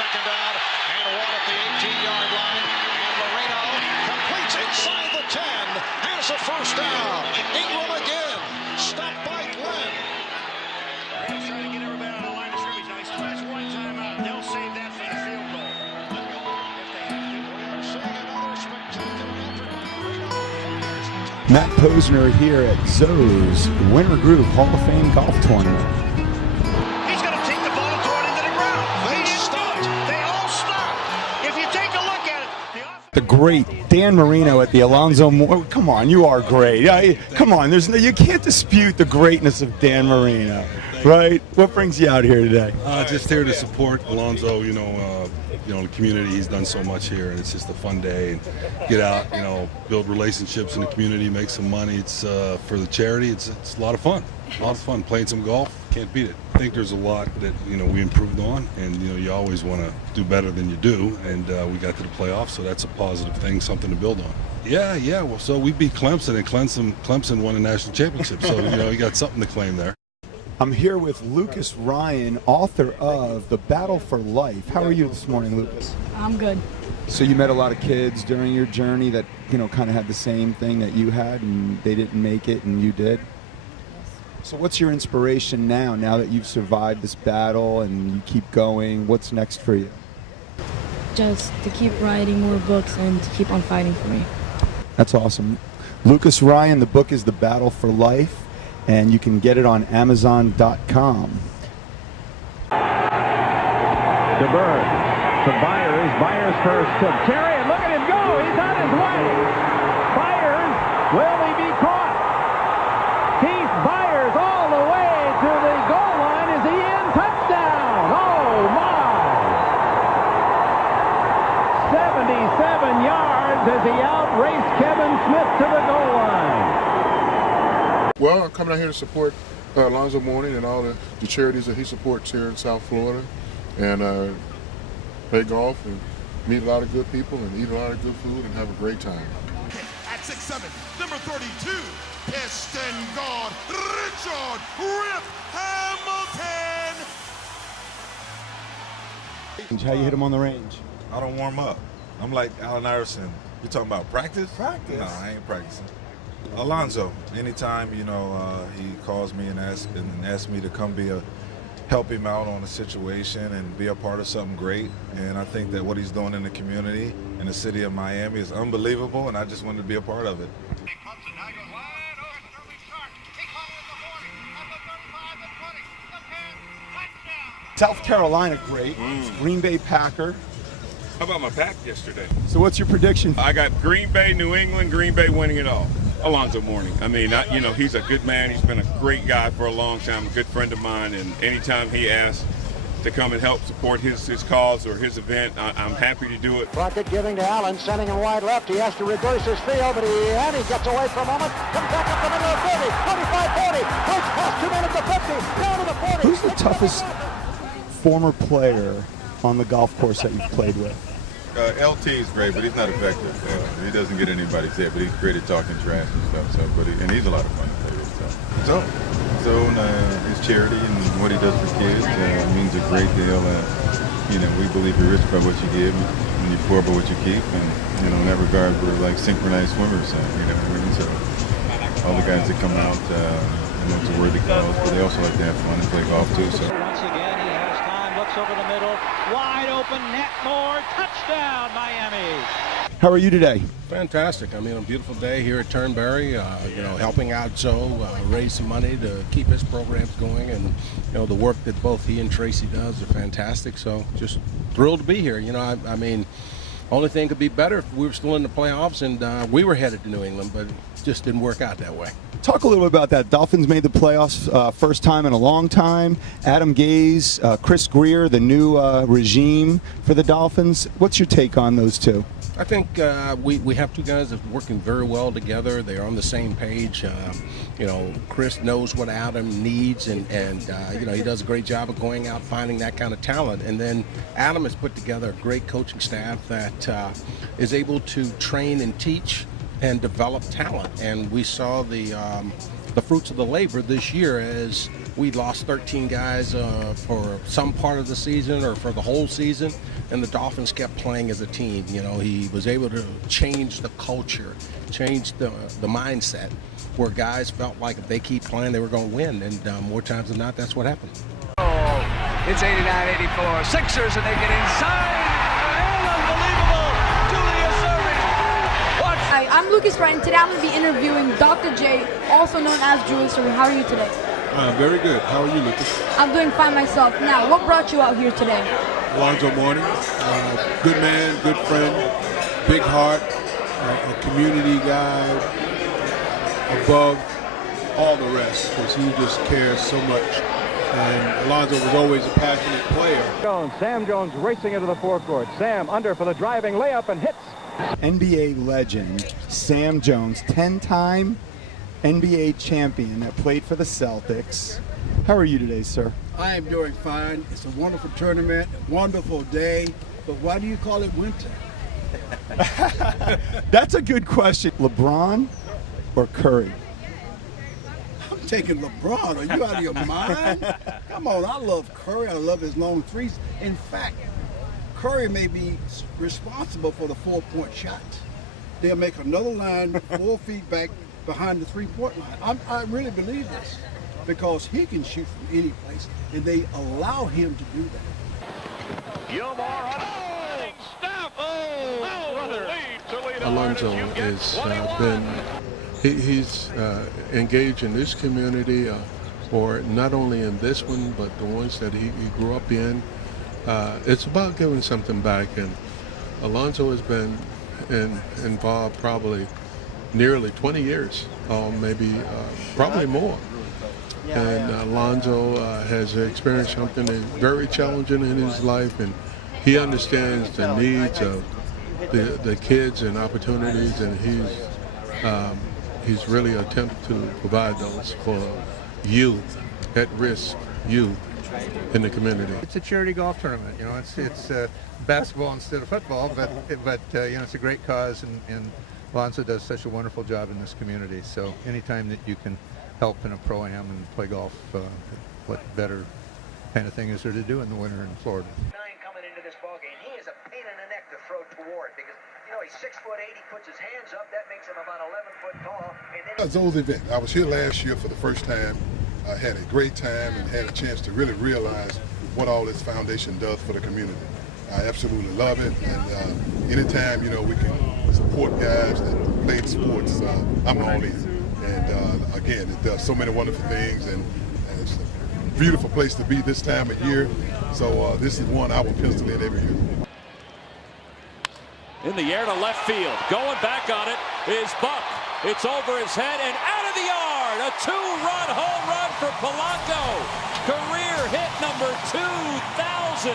second out, and one at the 18-yard line. And Marino completes inside the 10, has a first down. Ingram again, stopped by Glenn. They're trying to get everybody on the line of scrimmage. Now he still has one timeout. They'll save that for the field goal. If they have to. We are seeing another spectacular effort by Marino. Matt Posner here at Zoe's Winter Group Hall of Fame Golf Tournament. He's going to take the ball and throw it into the ground. They stopped. They all stopped. If you take a look at it, The great Dan Marino at the Alonzo Mourning. Come on, you are great. Come on, you can't dispute the greatness of Dan Marino, right? What brings you out here today? Just here to support Alonzo. The community. He's done so much here, and it's just a fun day. And get out, build relationships in the community, make some money. It's for the charity. It's a lot of fun. A lot of fun playing some golf. Can't beat it. I think there's a lot that we improved on, and you always want to do better than you do. And we got to the playoffs, so that's a positive thing, something to build on. Yeah. Well, so we beat Clemson, and Clemson won a national championship. So you got something to claim there. I'm here with Lucas Ryan, author of The Battle for Life. How are you this morning, Lucas? I'm good. So you met a lot of kids during your journey that, kind of had the same thing that you had, and they didn't make it and you did? So what's your inspiration now that you've survived this battle and you keep going? What's next for you? Just to keep writing more books and to keep on fighting for me. That's awesome. Lucas Ryan, the book is The Battle for Life, and you can get it on Amazon.com. To Bird, to Byers, Byers first to Terry, and look at him go, he's on his way. Byers, will he be caught? Keith Byers all the way to the goal line. Is he in? Touchdown! Oh my! 77 yards as he outraced Kevin Smith to the goal line. Well, I'm coming out here to support Alonzo Mourning and all the charities that he supports here in South Florida, and play golf and meet a lot of good people and eat a lot of good food and have a great time. At 6'7", number 32, Piston guard Richard Rip Hamilton. How you hit him on the range? I don't warm up. I'm like Allen Iverson. You talking about practice? Practice? No, I ain't practicing. Alonzo, anytime he calls me and asks me to come help him out on a situation and be a part of something great. And I think that what he's doing in the community in the city of Miami is unbelievable, and I just wanted to be a part of it. South Carolina, great. Green Bay Packer. How about my pack yesterday? So what's your prediction? I got Green Bay, New England, Green Bay winning it all. Alonzo Mourning. I mean, he's a good man. He's been a great guy for a long time, a good friend of mine. And anytime he asks to come and help support his cause or his event, I'm happy to do it. Crockett giving to Allen, sending him wide left. He has to reverse his field, but he gets away for a moment. Comes back up the middle of 30, 25, 40. Breaks past 2 minutes to 50, down to the 40. Who's the toughest former player on the golf course that you've played with? LT is great, but he's not effective. He doesn't get anybody's head, but he's great at talking trash and stuff. And he's a lot of fun to play with. So his charity and what he does for kids means a great deal. We believe you're rich by what you give, and you're poor by what you keep. And in that regard, we're like synchronized swimmers. So all the guys that come out, it's a worthy cause, but they also like to have fun and play golf too. So. Once again, he has time. Looks over the middle, wide open, net more, touchdown, Miami. How are you today? Fantastic. I mean, a beautiful day here at Turnberry. Helping out Joe raise some money to keep his programs going, and the work that both he and Tracy does are fantastic. So just thrilled to be here. I mean, only thing could be better if we were still in the playoffs and we were headed to New England, but it just didn't work out that way. Talk a little bit about that. Dolphins made the playoffs first time in a long time. Adam Gase, Chris Greer, the new regime for the Dolphins. What's your take on those two? I think we have two guys that are working very well together. They're on the same page. Chris knows what Adam needs, and he does a great job of going out finding that kind of talent. And then Adam has put together a great coaching staff that is able to train and teach and develop talent. And we saw the the fruits of the labor this year, as we lost 13 guys for some part of the season or for the whole season, and the Dolphins kept playing as a team. You know, he was able to change the culture, change the mindset, where guys felt like if they keep playing, they were going to win, and more times than not, that's what happened. It's 89-84, Sixers, and they get inside, and unbelievable, Julius Erving. Hi, I'm Lucas Wright, and today I'm going to be interviewing Dr. J, also known as Julius Erving. How are you today? Very good. How are you, Lucas? I'm doing fine myself. Now, what brought you out here today? Alonzo Mourning, good man, good friend, big heart, a community guy, above all the rest, because he just cares so much. And Alonzo was always a passionate player. Sam Jones racing into the forecourt. Sam under for the driving layup and hits. NBA legend Sam Jones, 10-time NBA champion that played for the Celtics. How are you today, sir? I am doing fine. It's a wonderful tournament, a wonderful day, but why do you call it winter? That's a good question. LeBron or Curry? I'm taking LeBron. Are you out of your mind? Come on, I love Curry. I love his long threes. In fact, Curry may be responsible for the 4-point shots. They'll make another line 4 feet back behind the 3-point line. I really believe this, because he can shoot from any place, and they allow him to do that. Gilmore on stop. Alonzo has been, he's engaged in this community, or not only in this one, but the ones that he grew up in. It's about giving something back, and Alonzo has been involved probably nearly 20 years, maybe probably more. And Alonzo has experienced something that's very challenging in his life, and he understands the needs of the kids and opportunities, and he's really attempted to provide those for youth, at-risk youth in the community. It's a charity golf tournament. You know, it's basketball instead of football, but you know, it's a great cause, and Alonzo does such a wonderful job in this community. So anytime that you can help in a pro-am and play golf, what better kind of thing is there to do in the winter in Florida? Coming into this ballgame, he is a pain in the neck to throw toward, because you know he's 6'8", he puts his hands up, that makes him about 11 foot tall. And then Zoe's event. I was here last year for the first time. I had a great time and had a chance to really realize what all this foundation does for the community. I absolutely love it, and anytime, you know, we can support guys that play the sports, I'm all in. And again, it does so many wonderful things, and it's a beautiful place to be this time of year. So this is one I will pencil in every year. In the air to left field, going back on it is Buck. It's over his head and out of the yard. A 2-run home run for Polanco. Career hit number 2,000.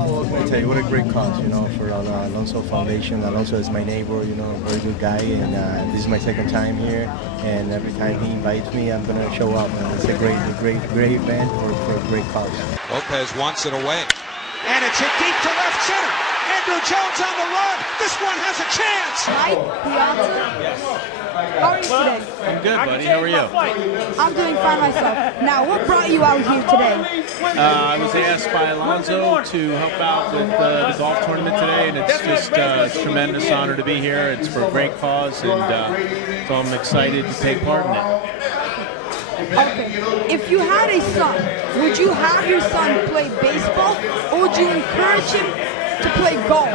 I tell you, what a great cause, you know, for Alonzo Foundation. Alonzo is my neighbor, you know, a very good guy, and this is my second time here, and every time he invites me, I'm going to show up. It's a great event for a great cause. Lopez wants it away. And it's hit deep to left center. Andrew Jones on the run. This one has a chance. Hi, Piazza. How are you today? I'm good, buddy. How are you? I'm doing fine myself. Now, what brought you out here today? I was asked by Alonzo to help out with the golf tournament today, and it's just a tremendous honor to be here. It's for a great cause, and so I'm excited to take part in it. Okay, if you had a son, would you have your son play baseball, or would you encourage him to play golf?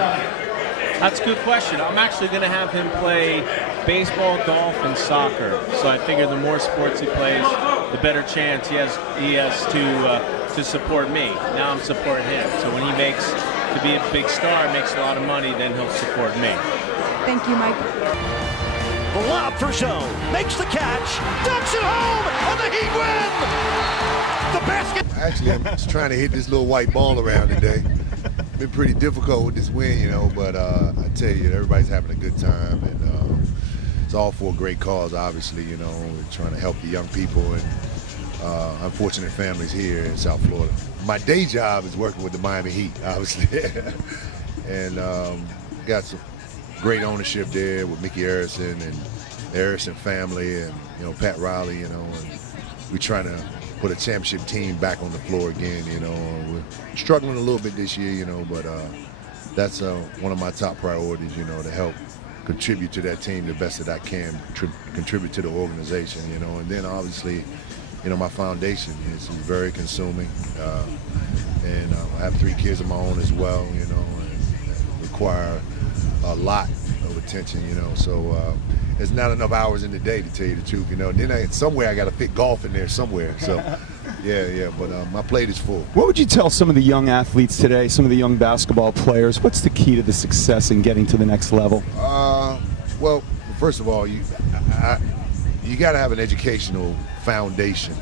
That's a good question. I'm actually going to have him play baseball, golf, and soccer. So I figure the more sports he plays, the better chance he has to support me. Now I'm supporting him. So when he makes to be a big star, makes a lot of money, then he'll support me. Thank you, Mike. The lob for Zone. Makes the catch. Dumps it home. And the Heat win. The basket. Actually, I'm just trying to hit this little white ball around today. Been pretty difficult with this win, you know, but I tell you, everybody's having a good time, and it's all for a great cause, obviously, you know. We're trying to help the young people and unfortunate families here in South Florida. My day job is working with the Miami Heat, obviously, and got some great ownership there with Mickey Harrison Harrison family and, you know, Pat Riley, you know, and we're trying to put a championship team back on the floor again, you know. We're struggling a little bit this year, you know, but that's one of my top priorities, you know, to help contribute to that team the best that I can, contribute to the organization, you know. And then obviously, you know, my foundation is very consuming, and I have 3 kids of my own as well, you know, and require a lot of attention, you know. So there's not enough hours in the day, to tell you the truth, you know. And then somewhere I got to fit golf in there somewhere. So yeah, but my plate is full. What would you tell some of the young athletes today, some of the young basketball players? What's the key to the success in getting to the next level? Well, first of all, you got to have an educational foundation.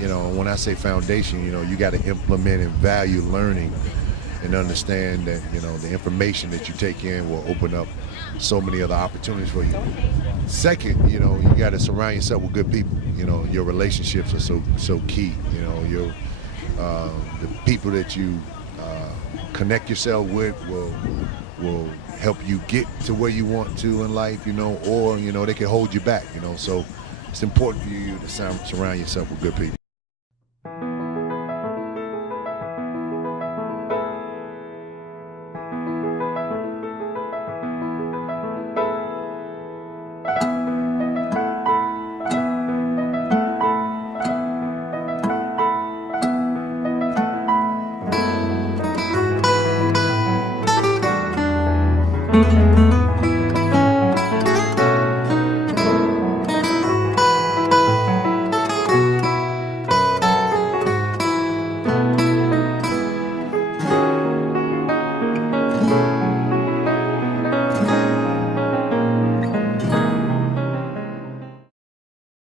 You know, when I say foundation, you know, you got to implement and value learning and understand that, you know, the information that you take in will open up so many other opportunities for you. Second, you know, you got to surround yourself with good people. You know, your relationships are so key. You know, the people that you connect yourself with will help you get to where you want to in life, you know, or, you know, they can hold you back, you know. So it's important for you to surround yourself with good people. Thank you.